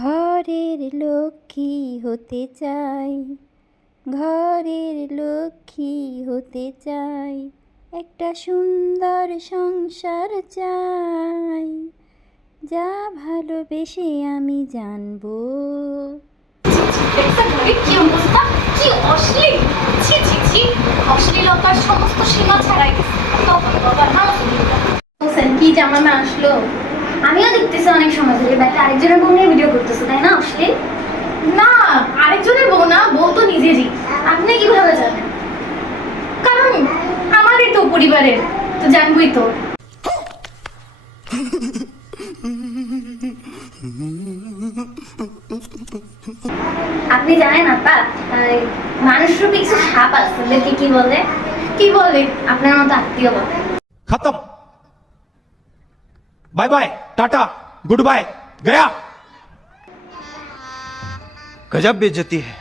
ঘরের লক্ষ্মী হতে চাই, ঘরের লক্ষ্মী হতে চাই, একটা সুন্দর সংসার চাই, যা ভালোবেসে আমি জানবো। কি অবস্থা, কি অশ্লীল! ছি ছি ছি, অশ্লীলতার সমস্ত সীমা ছাড়াই গেছে। হোসেন, কি জামানা আসলো! আমিও দেখতেছি অনেক সময় ধরে ব্যাটা আরেকজনের বউ নিয়ে ভিডিও করতেছে, তাই না? অশ্লীল না, আরেকজনের বউ না, বউ তো নিজেরই। আপনি কিভাবে জানেন? কারণ আমারই তো পরিবারের, তো জানবই তো। আপনি জানেন আপা, মানুষের কিছু সাপ আছে, ওদেরকে কি বলে? কি বলে? আপনার মতো আত্মীয় বলে। खत्म, bye bye, tata, goodbye, गया। गजब बेइज्जती है।